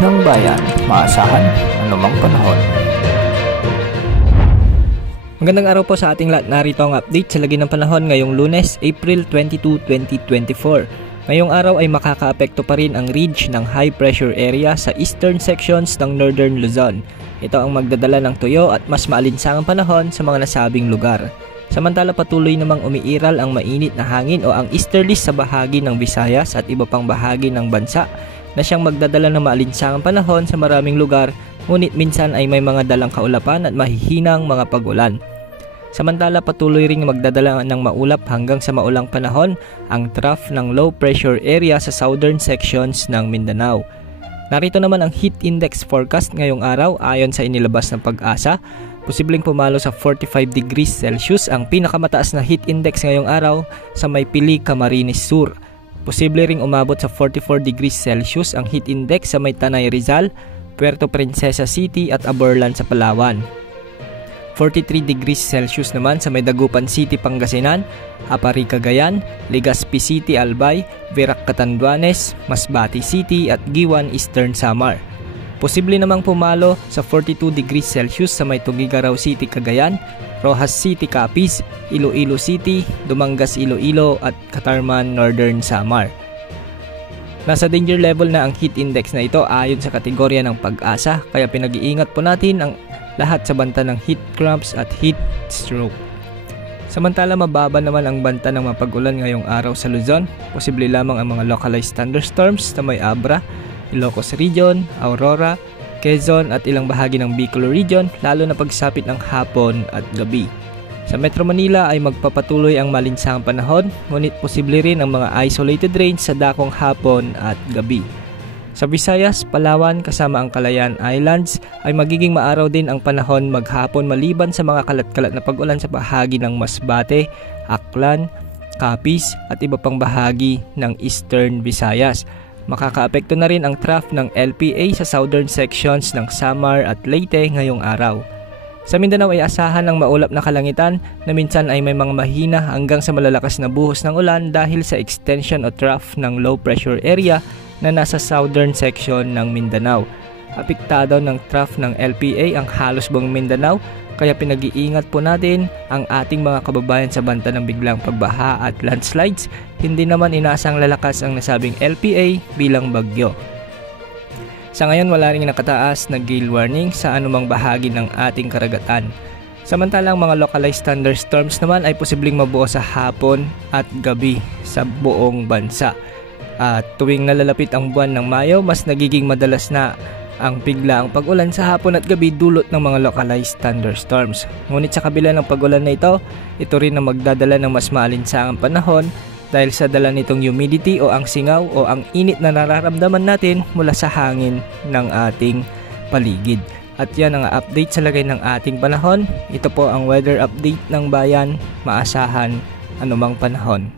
ng bayan, maasahan anumang panahon. Magandang araw po sa ating lahat. Narito ang update sa lagi ng panahon ngayong Lunes, April 22, 2024. Ngayong araw ay makakaapekto pa rin ang ridge ng high pressure area sa eastern sections ng northern Luzon. Ito ang magdadala ng tuyo at mas maalinsangang panahon sa mga nasabing lugar. Samantala patuloy namang umiiral ang mainit na hangin o ang easterlies sa bahagi ng Visayas at iba pang bahagi ng bansa na siyang magdadala ng maalinsangang panahon sa maraming lugar, ngunit minsan ay may mga dalang kaulapan at mahihinang mga pagulan. Samantala patuloy ring magdadala ng maulap hanggang sa maulang panahon ang trough ng low pressure area sa southern sections ng Mindanao. Narito naman ang heat index forecast ngayong araw ayon sa inilabas ng Pag-asa. Posibleng pumalo sa 45 degrees Celsius ang pinakamataas na heat index ngayong araw sa Maypili, Camarines Sur. Posible ring umabot sa 44 degrees Celsius ang heat index sa may Tanay, Rizal, Puerto Princesa City at Aborlan sa Palawan. 43 degrees Celsius naman sa may Dagupan City, Pangasinan, Apari, Cagayan, Legazpi City, Albay, Verac, Catanduanes, Masbate City at Giwan, Eastern Samar. Posible namang pumalo sa 42 degrees Celsius sa may Tugigaraw City, Cagayan, Rojas City, Capiz, Iloilo City, Dumangas, Iloilo at Catarman, Northern Samar. Nasa danger level na ang heat index na ito ayon sa kategorya ng Pag-asa, kaya pinag-iingat po natin ang lahat sa banta ng heat cramps at heat stroke. Samantala mababa naman ang banta ng mapag-ulan ngayong araw sa Luzon. Posible lamang ang mga localized thunderstorms sa may Abra, Ilocos Region, Aurora, Quezon at ilang bahagi ng Bicol Region, lalo na pagsapit ng hapon at gabi. Sa Metro Manila ay magpapatuloy ang malinsangang panahon, ngunit posible rin ang mga isolated rains sa dakong hapon at gabi. Sa Visayas, Palawan kasama ang Calayan Islands ay magiging maaraw din ang panahon maghapon maliban sa mga kalat-kalat na pag-ulan sa bahagi ng Masbate, Aklan, Capiz at iba pang bahagi ng Eastern Visayas. Makakaapekto na rin ang trough ng LPA sa southern sections ng Samar at Leyte ngayong araw. Sa Mindanao ay asahan ng maulap na kalangitan na minsan ay may mga mahina hanggang sa malalakas na buhos ng ulan dahil sa extension o trough ng low pressure area na nasa southern section ng Mindanao. Apektado ng trough ng LPA ang halos buong Mindanao, kaya pinag-iingat po natin ang ating mga kababayan sa banta ng biglang pagbaha at landslides. Hindi naman inaasang lalakas ang nasabing LPA bilang bagyo. Sa ngayon wala ring nakataas na gale warning sa anumang bahagi ng ating karagatan. Samantalang mga localized thunderstorms naman ay posibleng mabuo sa hapon at gabi sa buong bansa. At tuwing nalalapit ang buwan ng Mayo, mas nagiging madalas na ang biglaang pag-ulan sa hapon at gabi dulot ng mga localized thunderstorms. Ngunit sa kabila ng pag-ulan na ito rin ang magdadala ng mas maalinsangang panahon dahil sa dala nitong humidity o ang singaw o ang init na nararamdaman natin mula sa hangin ng ating paligid. At yan ang update sa lagay ng ating panahon. Ito po ang weather update ng bayan, maasahan anumang panahon.